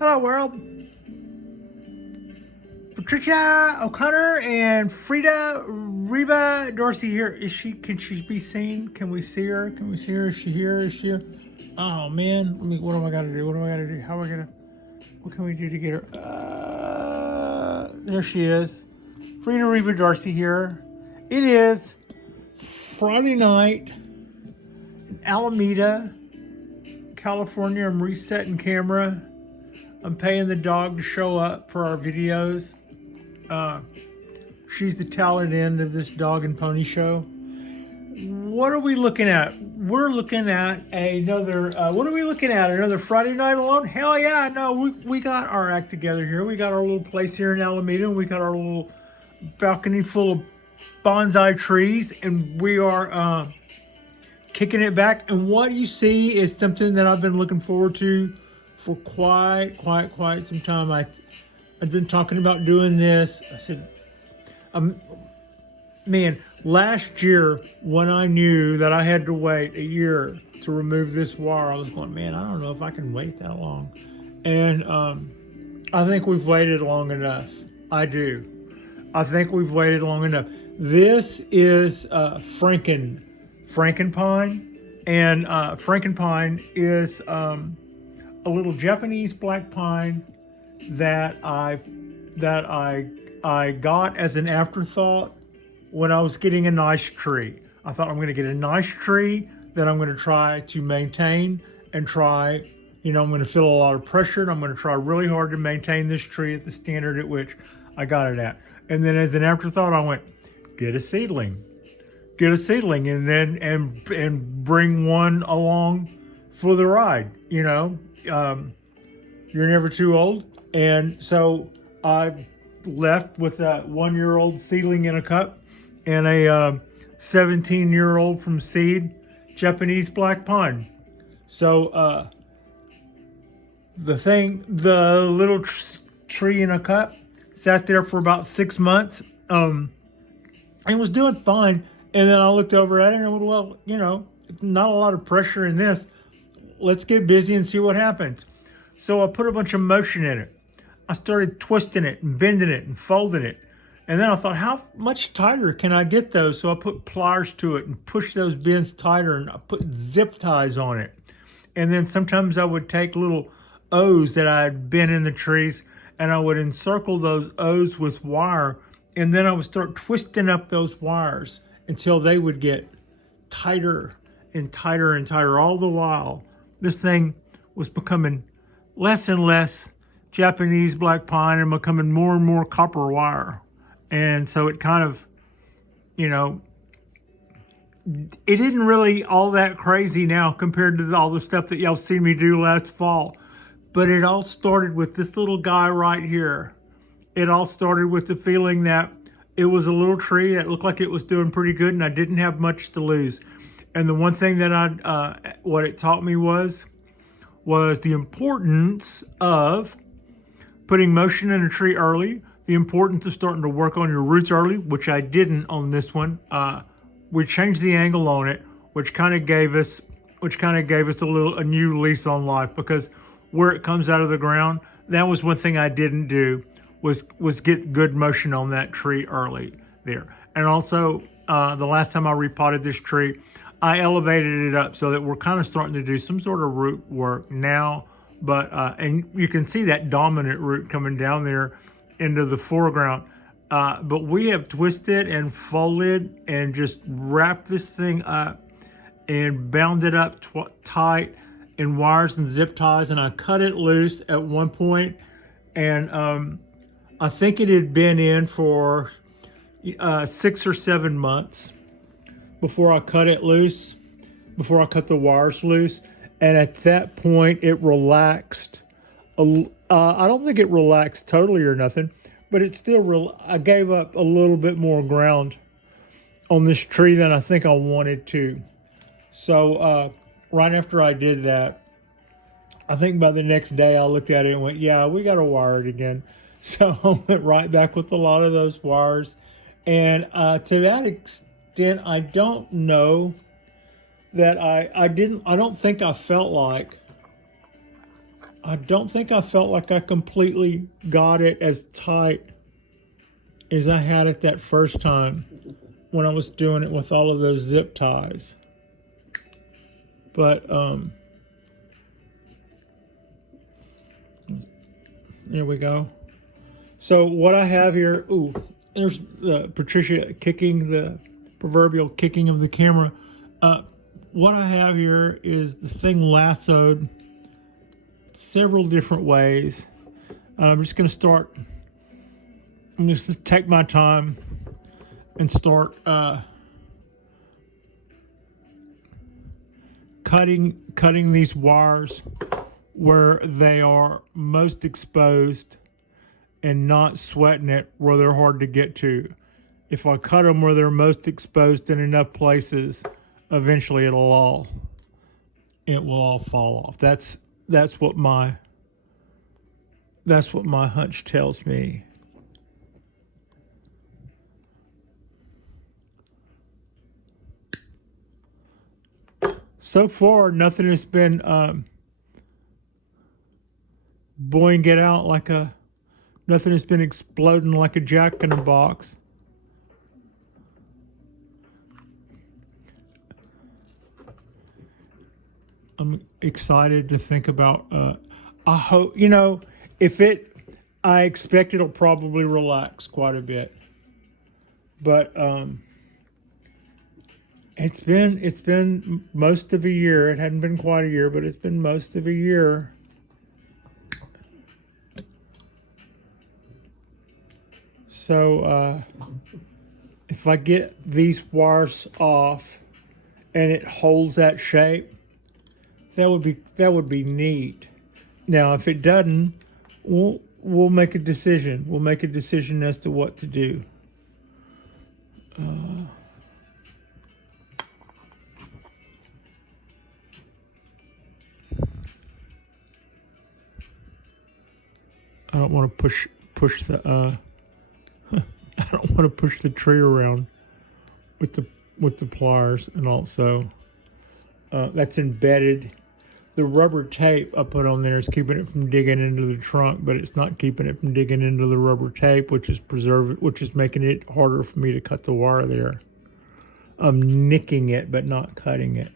Hello world. Patricia O'Connor and Frida Reba Dorsey here. Can she be seen? Can we see her? Is she here? Oh man, what am I gotta do? What can we do to get her? There she is. Frida Reba Dorsey here. It is Friday night in Alameda, California. I'm resetting camera. I'm paying the dog to show up for our videos. She's the talent end of this dog and pony show. What are we looking at? We're looking at another, Another Friday night alone? Hell yeah, no, we got our act together here. We got our little place here in Alameda, and we got our little balcony full of bonsai trees, and we are kicking it back. And what you see is something that I've been looking forward to for quite some time. I've been talking about doing this. I said, man, last year when I knew that I had to wait a year to remove this wire, I was going, man, I don't know if I can wait that long. And I think we've waited long enough. I do. I think we've waited long enough. This is Frankenpine, and Frankenpine is a little Japanese black pine that I got as an afterthought when I was getting a nice tree. I thought I'm going to get a nice tree that I'm going to try to maintain and I'm going to feel a lot of pressure, and I'm going to try really hard to maintain this tree at the standard at which I got it at. And then as an afterthought, I went, get a seedling, and bring one along for the ride. You're never too old. And so I left with that 1-year-old seedling in a cup and a 17-year-old from seed Japanese black pine. So the little tree in a cup sat there for about 6 months and was doing fine. And then I looked over at it and I went, well, not a lot of pressure in this. Let's get busy and see what happens. So I put a bunch of motion in it. I started twisting it and bending it and folding it. And then I thought, how much tighter can I get those? So I put pliers to it and pushed those bends tighter, and I put zip ties on it. And then sometimes I would take little O's that I had bent in the trees, and I would encircle those O's with wire. And then I would start twisting up those wires until they would get tighter and tighter and tighter. All the while, this thing was becoming less and less Japanese black pine and becoming more and more copper wire. And so it kind of, it isn't really all that crazy now compared to all the stuff that y'all seen me do last fall. But it all started with this little guy right here. It all started with the feeling that it was a little tree that looked like it was doing pretty good, and I didn't have much to lose. And the one thing that what it taught me was the importance of putting motion in a tree early, the importance of starting to work on your roots early, which I didn't on this one. We changed the angle on it, which kind of gave us a new lease on life, because where it comes out of the ground, that was one thing I didn't do, was get good motion on that tree early there. And also, the last time I repotted this tree, I elevated it up so that we're kind of starting to do some sort of root work now. But and you can see that dominant root coming down there into the foreground. But we have twisted and folded and just wrapped this thing up and bound it up tight in wires and zip ties. And I cut it loose at one point, and I think it had been in for 6 or 7 months before I cut it loose, before I cut the wires loose. And at that point, it relaxed. I don't think it relaxed totally or nothing, but it still, I gave up a little bit more ground on this tree than I think I wanted to. So right after I did that, I think by the next day I looked at it and went, yeah, we got to wire it again. So I went right back with a lot of those wires. And to that extent, I don't know that I don't think I felt like I don't think I felt like I completely got it as tight as I had it that first time when I was doing it with all of those zip ties. But there we go. So what I have here, ooh, there's Patricia kicking the proverbial kicking of the camera. What I have here is the thing lassoed several different ways. I'm just going to start. I'm just going to take my time and start cutting these wires where they are most exposed and not sweating it where they're hard to get to. If I cut them where they're most exposed in enough places, eventually it will all fall off. That's what my hunch tells me. So far, nothing has been boing it out nothing has been exploding like a jack in a box. I'm excited to think about, I hope, I expect it'll probably relax quite a bit. But it's been most of a year. It hadn't been quite a year, but it's been most of a year. So if I get these wires off and it holds that shape, that would be neat. Now, if it doesn't, we'll make a decision. We'll make a decision as to what to do. I don't want to push the I don't want to push the tree around with the pliers, and also that's embedded. The rubber tape I put on there is keeping it from digging into the trunk, but it's not keeping it from digging into the rubber tape, which is making it harder for me to cut the wire there. I'm nicking it, but not cutting it.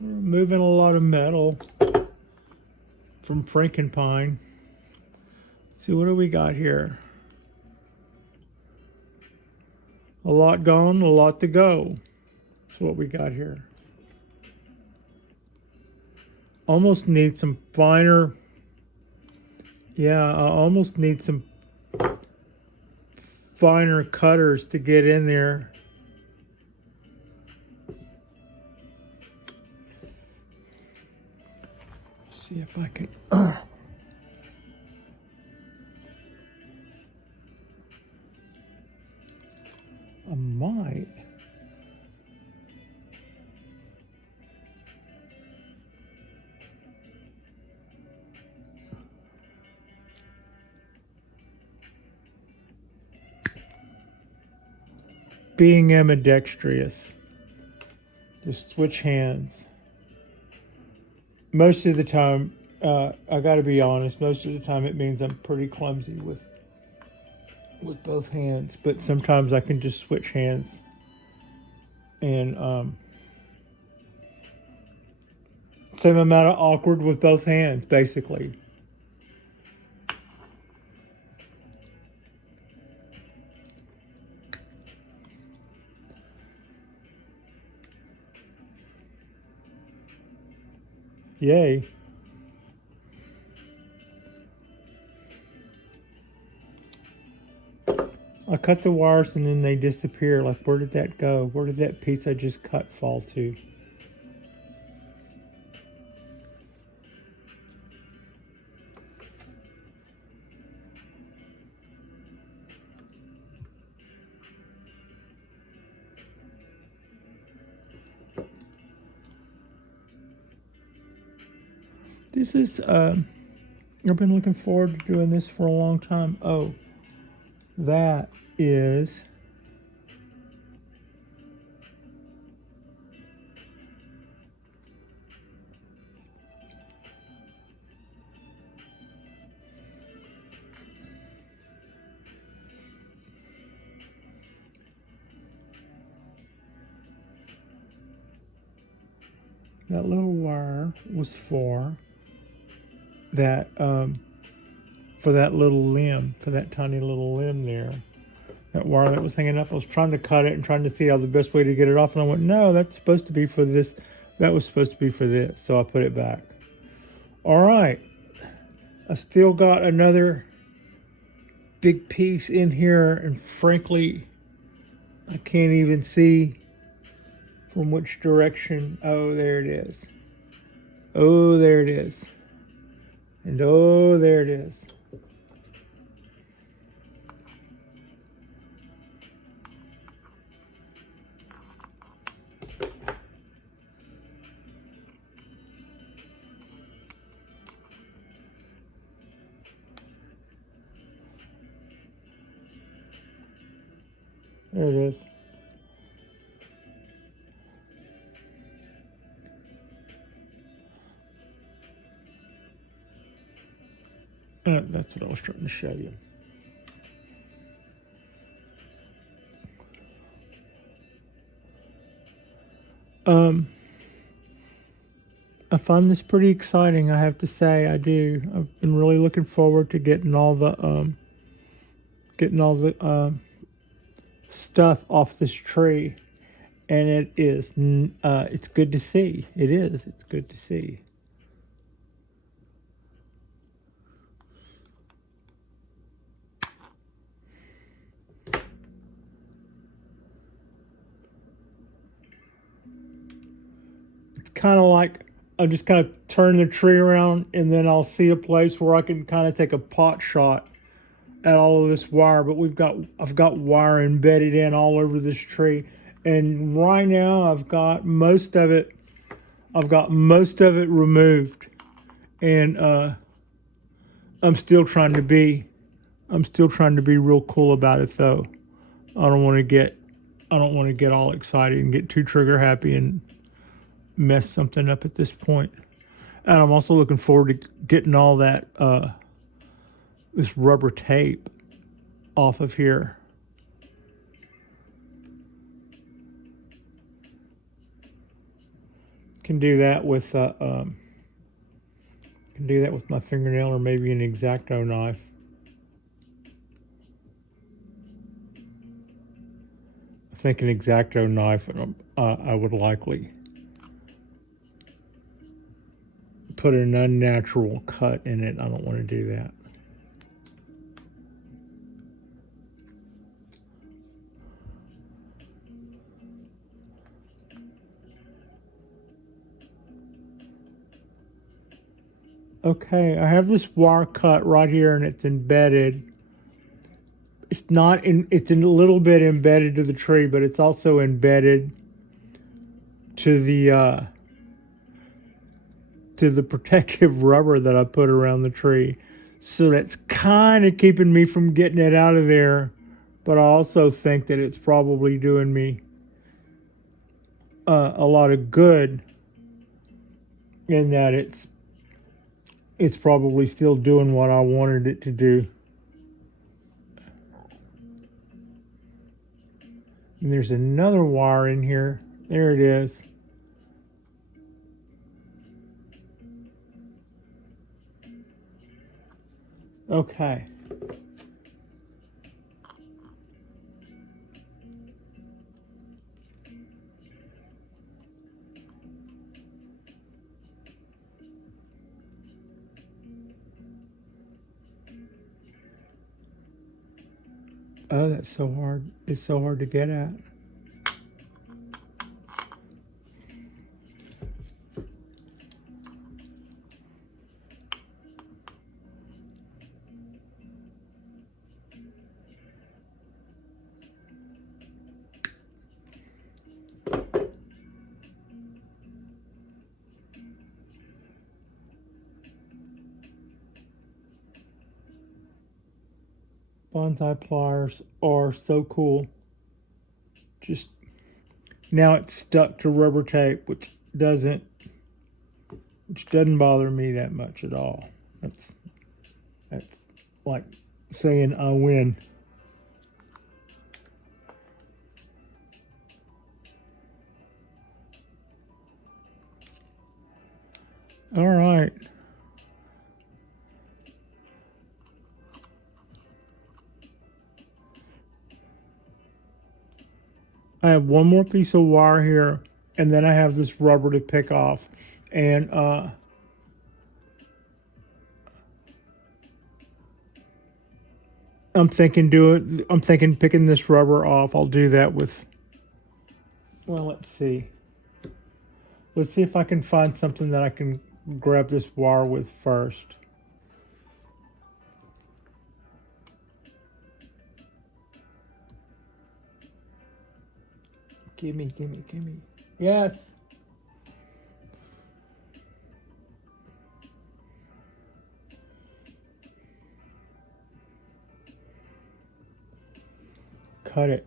We're removing a lot of metal from Frankenpine. See, what do we got here? A lot gone, a lot to go. That's what we got here. Almost need some finer. Yeah, I almost need some finer cutters to get in there. See if I can. I might. Being ambidextrous. Just switch hands. Most of the time, I got to be honest, most of the time it means I'm pretty clumsy with both hands, but sometimes I can just switch hands and same amount of awkward with both hands, basically. Yay. I cut the wires and then they disappear. Like, where did that go? Where did that piece I just cut fall to? This is I've been looking forward to doing this for a long time. Oh, that is that little wire was for that for that little limb, for that tiny little limb there. That wire that was hanging up, I was trying to cut it and trying to see how the best way to get it off, and I went, no, that's supposed to be for this. That was supposed to be for this, so I put it back. All right, I still got another big piece in here, and frankly, I can't even see from which direction. Oh, there it is. Oh, there it is. And oh, there it is. There it is. That's what I was trying to show you. I find this pretty exciting, I have to say. I do. I've been really looking forward to getting all the stuff off this tree, and it is it's good to see. It is. It's good to see. It's kind of like I'll just kind of turn the tree around, and then I'll see a place where I can kind of take a pot shot at all of this wire. But I've got wire embedded in all over this tree, and right now I've got most of it removed, and I'm still trying to be real cool about it, though. I don't want to get all excited and get too trigger happy and mess something up at this point. And I'm also looking forward to getting all that this rubber tape off of here. Can do that with my fingernail or maybe an X-Acto knife. I think an X-Acto knife, I would likely put an unnatural cut in it. I don't want to do that. Okay, I have this wire cut right here, and it's embedded. It's not in. It's a little bit embedded to the tree, but it's also embedded to the protective rubber that I put around the tree. So that's kind of keeping me from getting it out of there. But I also think that it's probably doing me a lot of good, in that it's probably still doing what I wanted it to do. And there's another wire in here. There it is. Okay. Oh, that's so hard. It's so hard to get at. Bonsai pliers are so cool. Just now it's stuck to rubber tape, which doesn't bother me that much at all. That's like saying I win. All right. I have one more piece of wire here, and then I have this rubber to pick off. And I'm thinking picking this rubber off. I'll do that with, well, let's see. Let's see if I can find something that I can grab this wire with first. Gimme. Yes. Cut it.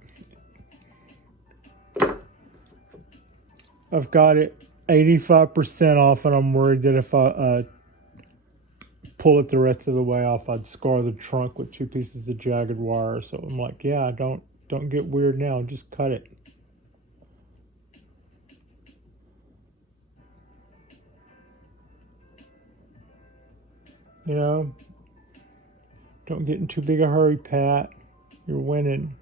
I've got it 85% off, and I'm worried that if I pull it the rest of the way off, I'd scar the trunk with 2 pieces of jagged wire. So I'm like, yeah, don't get weird now. Just cut it. You know, don't get in too big a hurry, Pat. You're winning.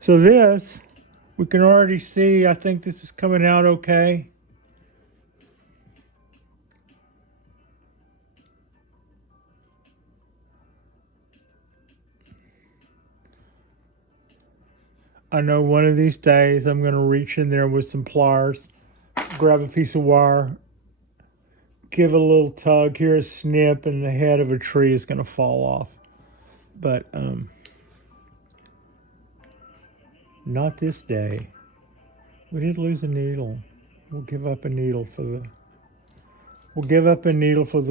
So this, we can already see, I think this is coming out okay. I know one of these days I'm going to reach in there with some pliers, grab a piece of wire, give it a little tug, hear a snip, and the head of a tree is going to fall off. But not this day. We did lose a needle. We'll give up a needle for the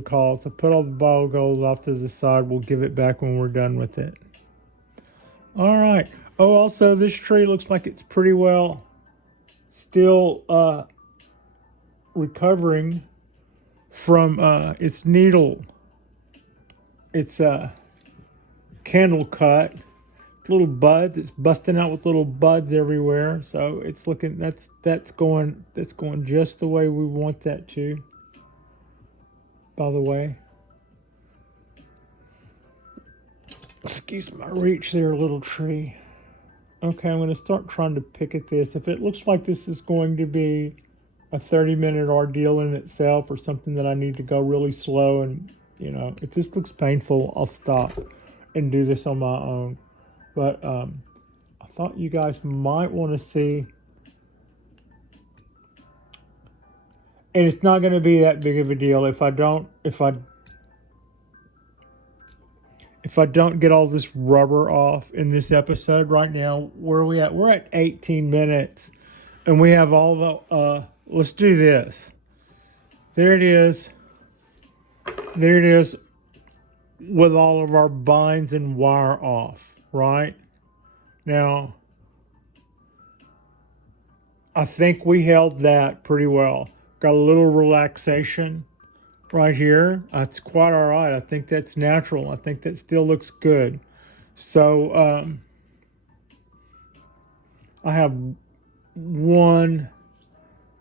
cause. I put all the bottle goals off to the side. We'll give it back when we're done with it. All right. Oh, also, this tree looks like it's pretty well still recovering from its needle. It's candle cut. Little bud that's busting out with little buds everywhere. So it's looking, that's going just the way we want that to. By the way, excuse my reach there, little tree. Okay, I'm going to start trying to pick at this. If it looks like this is going to be a 30-minute ordeal in itself, or something that I need to go really slow, and you know, if this looks painful, I'll stop and do this on my own. But I thought you guys might want to see. And it's not going to be that big of a deal if I don't get all this rubber off in this episode right now. Where are we at? We're at 18 minutes. And we have all the let's do this. There it is. There it is, with all of our binds and wire off. Right now, I think we held that pretty well. Got a little relaxation right here. That's quite all right. I think that's natural. I think that still looks good. So I have 1,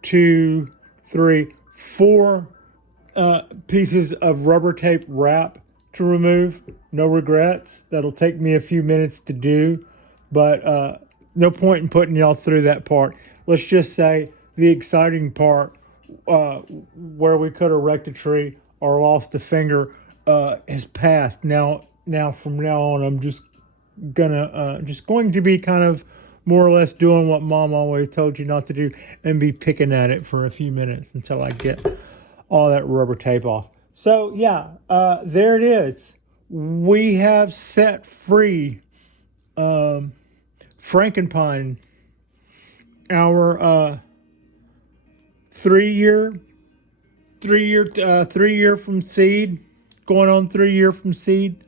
2, 3, 4 pieces of rubber tape wrap to remove. No regrets. That'll take me a few minutes to do, but no point in putting y'all through that part. Let's just say the exciting part, where we could have wrecked a tree or lost a finger, has passed. Now from now on, I'm just going to be kind of more or less doing what Mom always told you not to do, and be picking at it for a few minutes until I get all that rubber tape off. So yeah, there it is. We have set free Frankenpine, our 3 year from seed, going on 3 year from seed,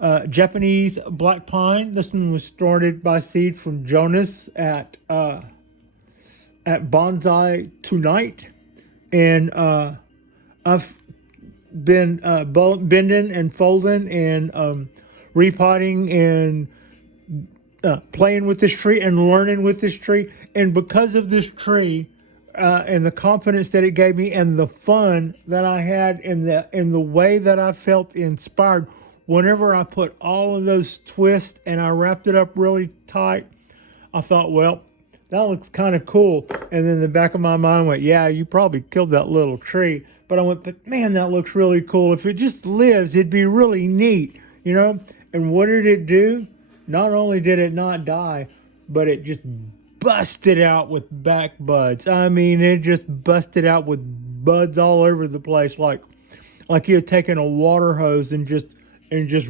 Japanese Black Pine. This one was started by seed from Jonas at Bonsai Tonight. And I've been bending and folding and repotting and playing with this tree and learning with this tree. And because of this tree and the confidence that it gave me and the fun that I had in the way that I felt inspired, whenever I put all of those twists and I wrapped it up really tight, I thought, well, that looks kind of cool. And then the back of my mind went, yeah, you probably killed that little tree. But I went, but man, that looks really cool. If it just lives, it'd be really neat, you know? And what did it do? Not only did it not die, but it just busted out with back buds. I mean, it just busted out with buds all over the place, like you had taken a water hose and just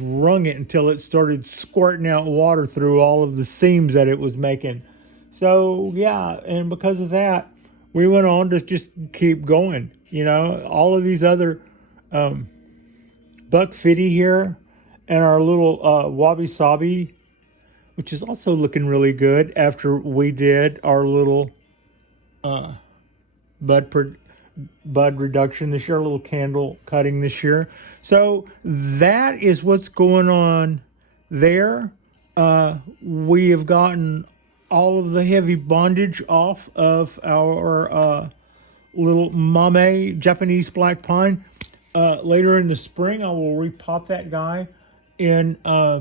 wrung it until it started squirting out water through all of the seams that it was making. So yeah, and because of that, we went on to just keep going. You know, all of these other buck fitty here, and our little wabi sabi, which is also looking really good after we did our little bud reduction this year, a little candle cutting this year. So that is what's going on there. We have gotten all of the heavy bondage off of our little Mame Japanese Black Pine. Later in the spring, I will repot that guy in a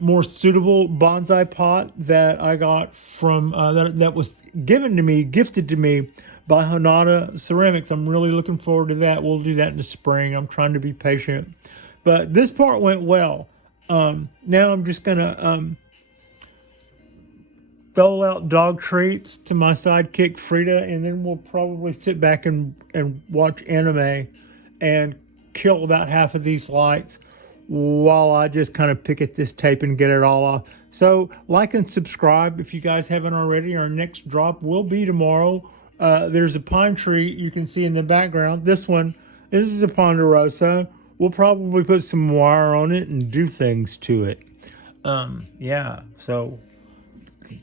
more suitable bonsai pot that I got from that was gifted to me by Hanada Ceramics. I'm really looking forward to that. We'll do that in the spring. I'm trying to be patient, but this part went well. Now I'm just gonna dole out dog treats to my sidekick Frida, and then we'll probably sit back and watch anime and kill about half of these lights while I just kind of pick at this tape and get it all off. So like and subscribe if you guys haven't already. Our next drop will be tomorrow. There's a pine tree you can see in the background. This is a ponderosa. We'll probably put some wire on it and do things to it. Yeah, so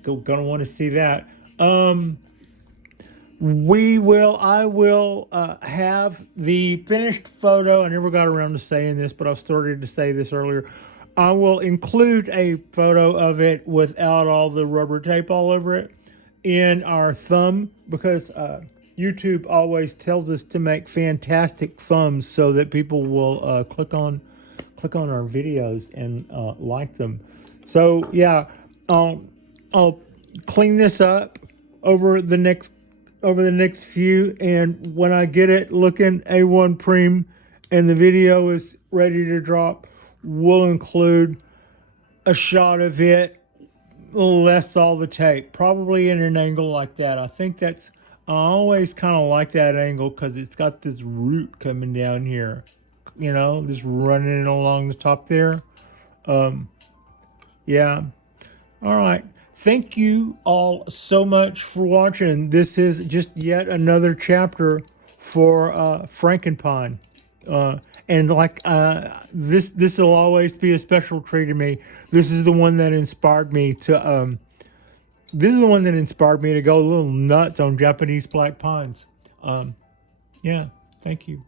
gonna want to see that. I will have the finished photo. I never got around to saying this, but I've started to say this earlier. I will include a photo of it without all the rubber tape all over it in our thumb, because YouTube always tells us to make fantastic thumbs so that people will click on our videos and like them. So yeah, I'll clean this up over the next few, and when I get it looking A1 Prime and the video is ready to drop, we'll include a shot of it, less all the tape, probably in an angle like that. I always kind of like that angle because it's got this root coming down here, you know, just running along the top there. Yeah. All right. Thank you all so much for watching. This is just yet another chapter for Frankenpine. And like this will always be a special treat to me. This is the one that inspired me to go a little nuts on Japanese black pines. Yeah, thank you.